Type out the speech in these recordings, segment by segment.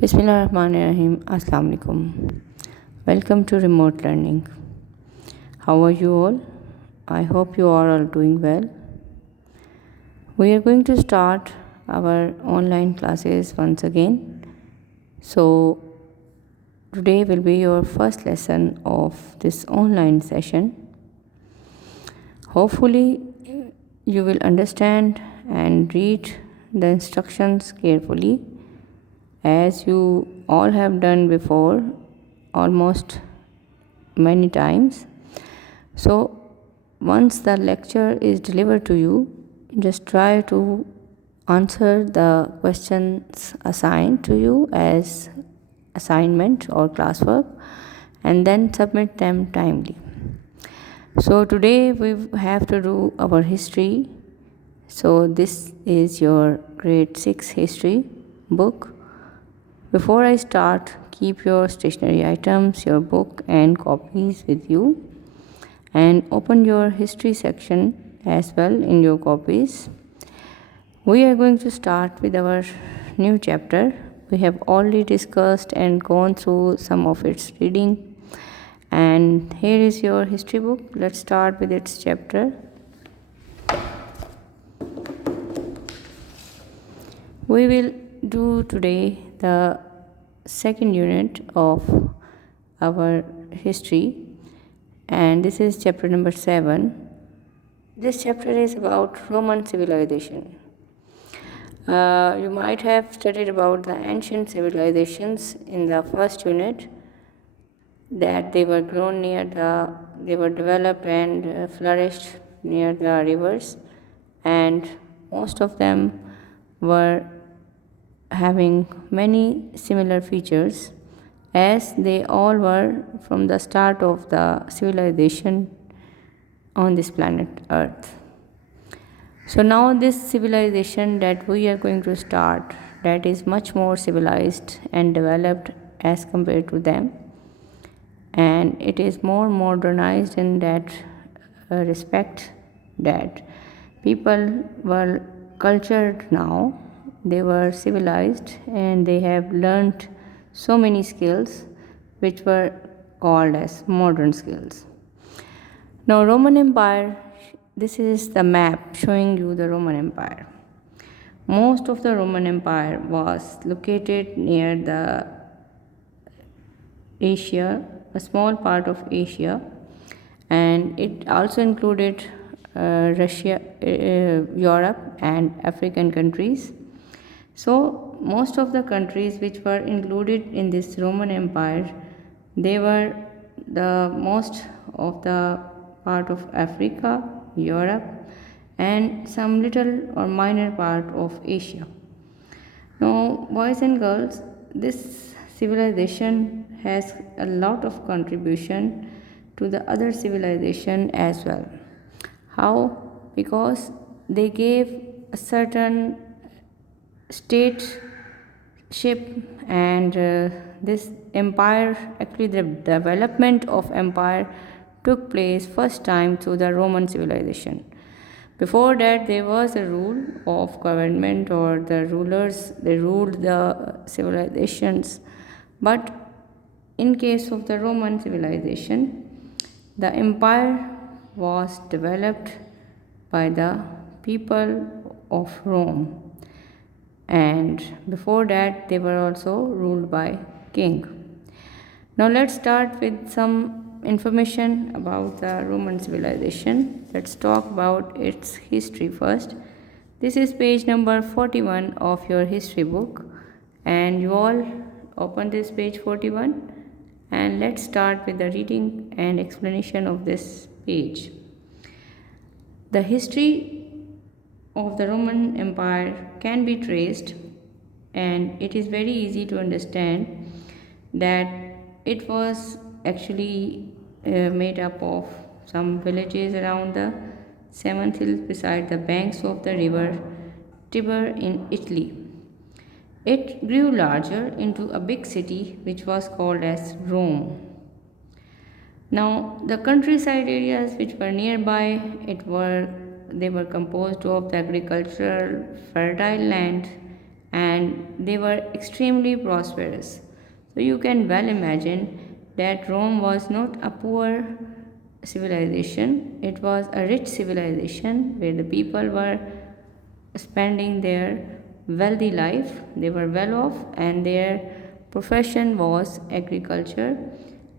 Bismillahirrahmanirrahim. Assalamu alaikum. Welcome to remote learning. How are you all? I hope you are all doing well. We are going to start our online classes once again. So, today will be your first lesson of this online session. Hopefully, you will understand and read the instructions carefully, as you all have done before almost many times. So once the lecture is delivered to you, just try to answer the questions assigned to you as assignment or classwork and then submit them timely. So today we have to do our history. So this is your grade 6 history book. Before I start, keep your stationery items, your book and copies with you, and open your history section as well in your copies. We are going to start with our new chapter. We have already discussed and gone through some of its reading, and here is your history book. Let's start with its chapter. We will do today the second unit of our history, and this is chapter number 7. This chapter is about Roman civilization. You might have studied about the ancient civilizations in the first unit, that they were they were developed and flourished near the rivers, and most of them were having many similar features, as they all were from the start of the civilization on this planet Earth. So now this civilization that we are going to start, that is much more civilized and developed as compared to them, and it is more modernized in that respect, that people were cultured now, they were civilized, and they have learnt so many skills which were called as modern skills. Now Roman Empire, this is the map showing you the Roman Empire. Most of the Roman Empire was located near the Asia, a small part of Asia, and it also included Russia, Europe and African countries. So most of the countries which were included in this Roman Empire, they were the most of the part of Africa, Europe, and some little or minor part of Asia. Now, boys and girls, this civilization has a lot of contribution to the other civilization as well. How? Because they gave a certain stateship, and this empire, actually the development of empire took place first time through the Roman civilization. Before that, there was a rule of government, or the rulers, they ruled the civilizations, but in case of the Roman civilization, the empire was developed by the people of Rome, and before that they were also ruled by king. Now let's start with some information about the Roman civilization. Let's talk about its history first. This is page number 41 of your history book, and you all open this page 41, and let's start with the reading and explanation of this page. The history of the Roman Empire can be traced, and it is very easy to understand that it was actually made up of some villages around the seventh hill beside the banks of the river Tiber in Italy. It grew larger into a big city which was called as Rome. Now the countryside areas which were nearby, they were composed of the agricultural fertile land and they were extremely prosperous. So you can well imagine that Rome was not a poor civilization, it was a rich civilization where the people were spending their wealthy life, they were well off, and their profession was agriculture,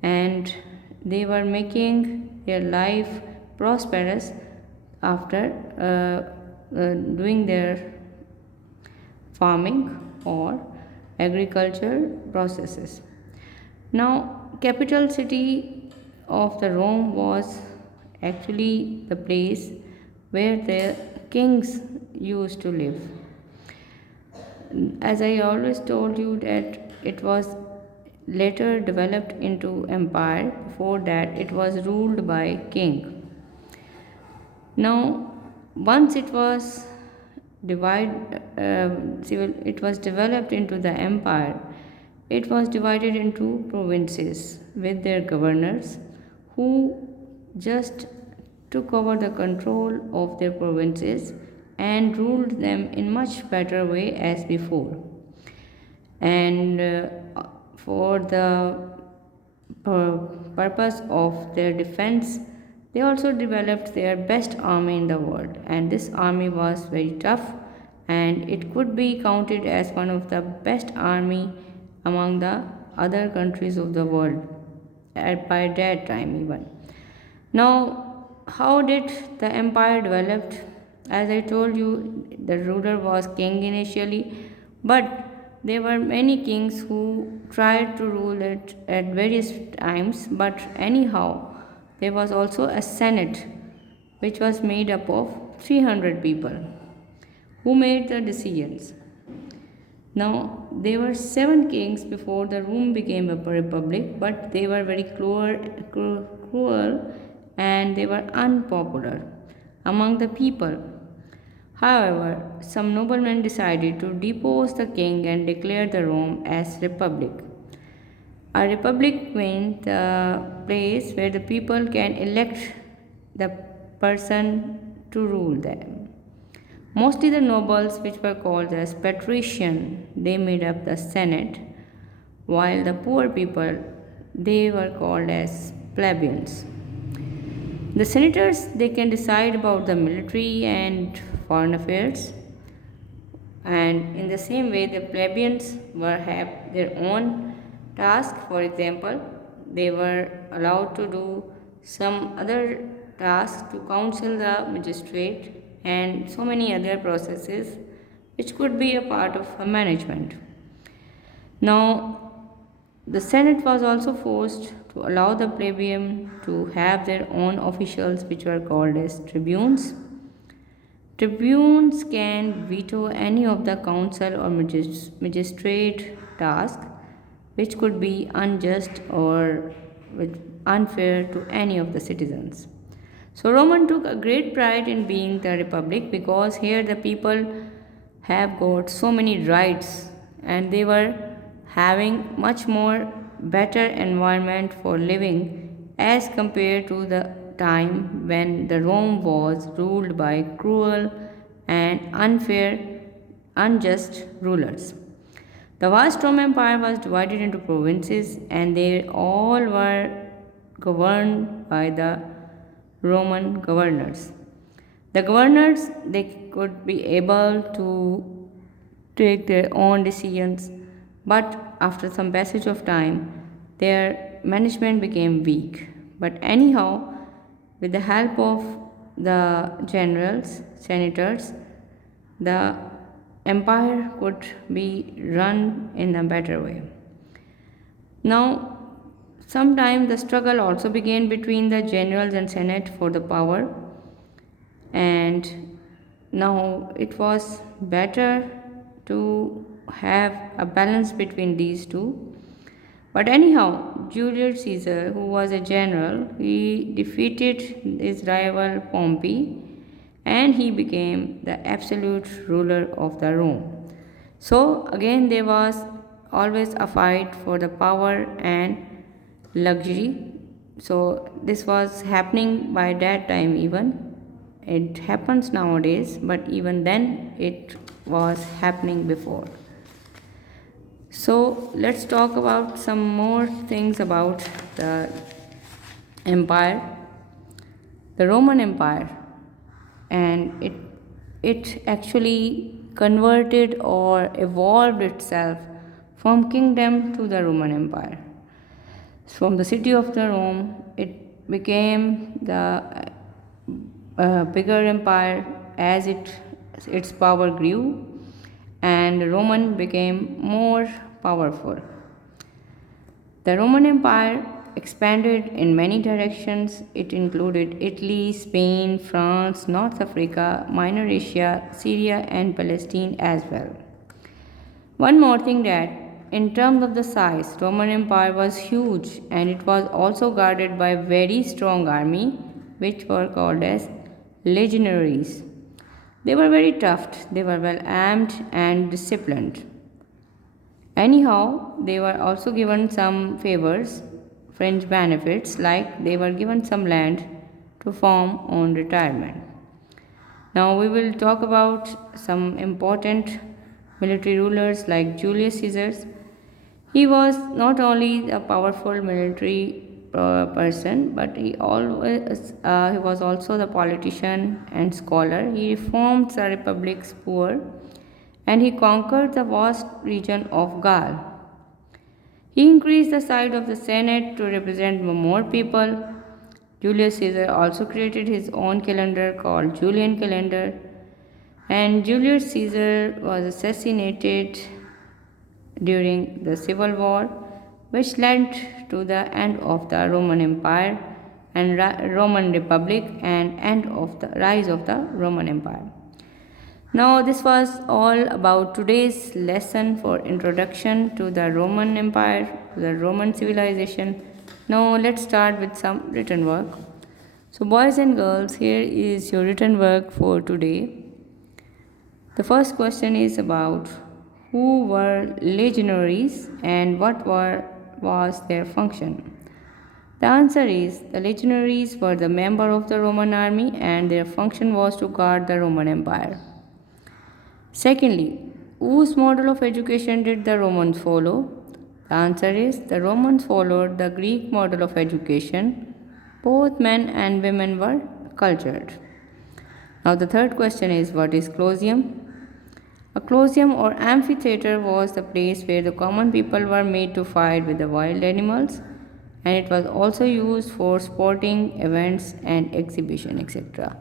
and they were making their life prosperous after doing their farming or agriculture processes. Now, capital city of the Rome was actually the place where the kings used to live. As I always told you that it was later developed into empire. Before that, it was ruled by king. Now, once it was it was developed into the empire. It was divided into provinces with their governors, who just took over the control of their provinces and ruled them in much better way as before. And for the purpose of their defense, they also developed their best army in the world, and this army was very tough, and it could be counted as one of the best army among the other countries of the world by that time even. Now, how did the empire developed? As I told you, the ruler was king initially, but there were many kings who tried to rule it at various times, but anyhow, there was also a senate which was made up of 300 people who made the decisions. Now, there were 7 kings before the Rome became a republic, but they were very cruel and they were unpopular among the people. However, some noblemen decided to depose the king and declare the Rome as republic. A republic means the place where the people can elect the person to rule them. Mostly the nobles, which were called as patrician, they made up the senate, while the poor people, they were called as plebeians. The senators, they can decide about the military and foreign affairs, and in the same way the plebeians were have their own task. For example, they were allowed to do some other tasks to counsel the magistrate and so many other processes which could be a part of a management. Now, the Senate was also forced to allow the plebeian to have their own officials, which were called as tribunes. Tribunes can veto any of the council or magistrate task which could be unjust or unfair to any of the citizens. So Roman took a great pride in being the republic because here the people have got so many rights and they were having much more better environment for living as compared to the time when the Rome was ruled by cruel and unfair, unjust rulers. The vast Roman Empire was divided into provinces and they all were governed by the Roman governors. The governors, they could be able to take their own decisions, but after some passage of time, their management became weak. But anyhow, with the help of the generals, senators, the empire could be run in a better way. Now, sometime the struggle also began between the generals and senate for the power, and now it was better to have a balance between these two. But anyhow, Julius Caesar, who was a general, he defeated his rival Pompey and he became the absolute ruler of the Rome. So again there was always a fight for the power and luxury. So this was happening by that time even. It happens nowadays, but even then it was happening before. So let's talk about some more things about the empire, the Roman Empire, and it actually converted or evolved itself from kingdom to the Roman Empire. From the city of the Rome, it became the bigger empire as its power grew and Roman became more powerful. The Roman Empire expanded in many directions. It included Italy, Spain, France, North Africa, Minor Asia, Syria, and Palestine as well. One more thing that in terms of the size, Roman Empire was huge and it was also guarded by a very strong army which were called as legionaries. They were very tough, they were well armed and disciplined. Anyhow, they were also given some favors, fringe benefits, like they were given some land to farm on retirement. Now, we will talk about some important military rulers like Julius Caesar. He was not only a powerful military person, but he was also the politician and scholar. He reformed the republic's poor and he conquered the vast region of Gaul. He increased the size of the Senate to represent more people. Julius Caesar also created his own calendar called Julian calendar, and Julius Caesar was assassinated during the Civil War, which led to the end of the Roman Empire and Roman Republic and end of the rise of the Roman Empire. Now, this was all about today's lesson for introduction to the Roman Empire, to the Roman civilization. Now, let's start with some written work. So, boys and girls, here is your written work for today. The first question is about who were legionaries and was their function. The answer is the legionaries were the member of the Roman army and their function was to guard the Roman Empire. Secondly, whose model of education did the Romans follow? The answer is the Romans followed the Greek model of education. Both men and women were cultured. Now, the third question is what is Colosseum? A Colosseum or amphitheater was the place where the common people were made to fight with the wild animals, and it was also used for sporting events and exhibition, etc.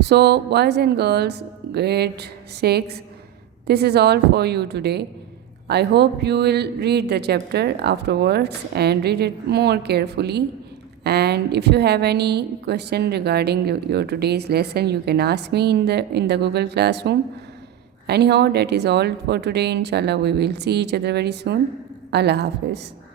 So, boys and girls, grade 6, this is all for you today. I hope you will read the chapter afterwards and read it more carefully. And if you have any question regarding your today's lesson, you can ask me in the Google Classroom. Anyhow, that is all for today. Inshallah, we will see each other very soon. Allah Hafiz.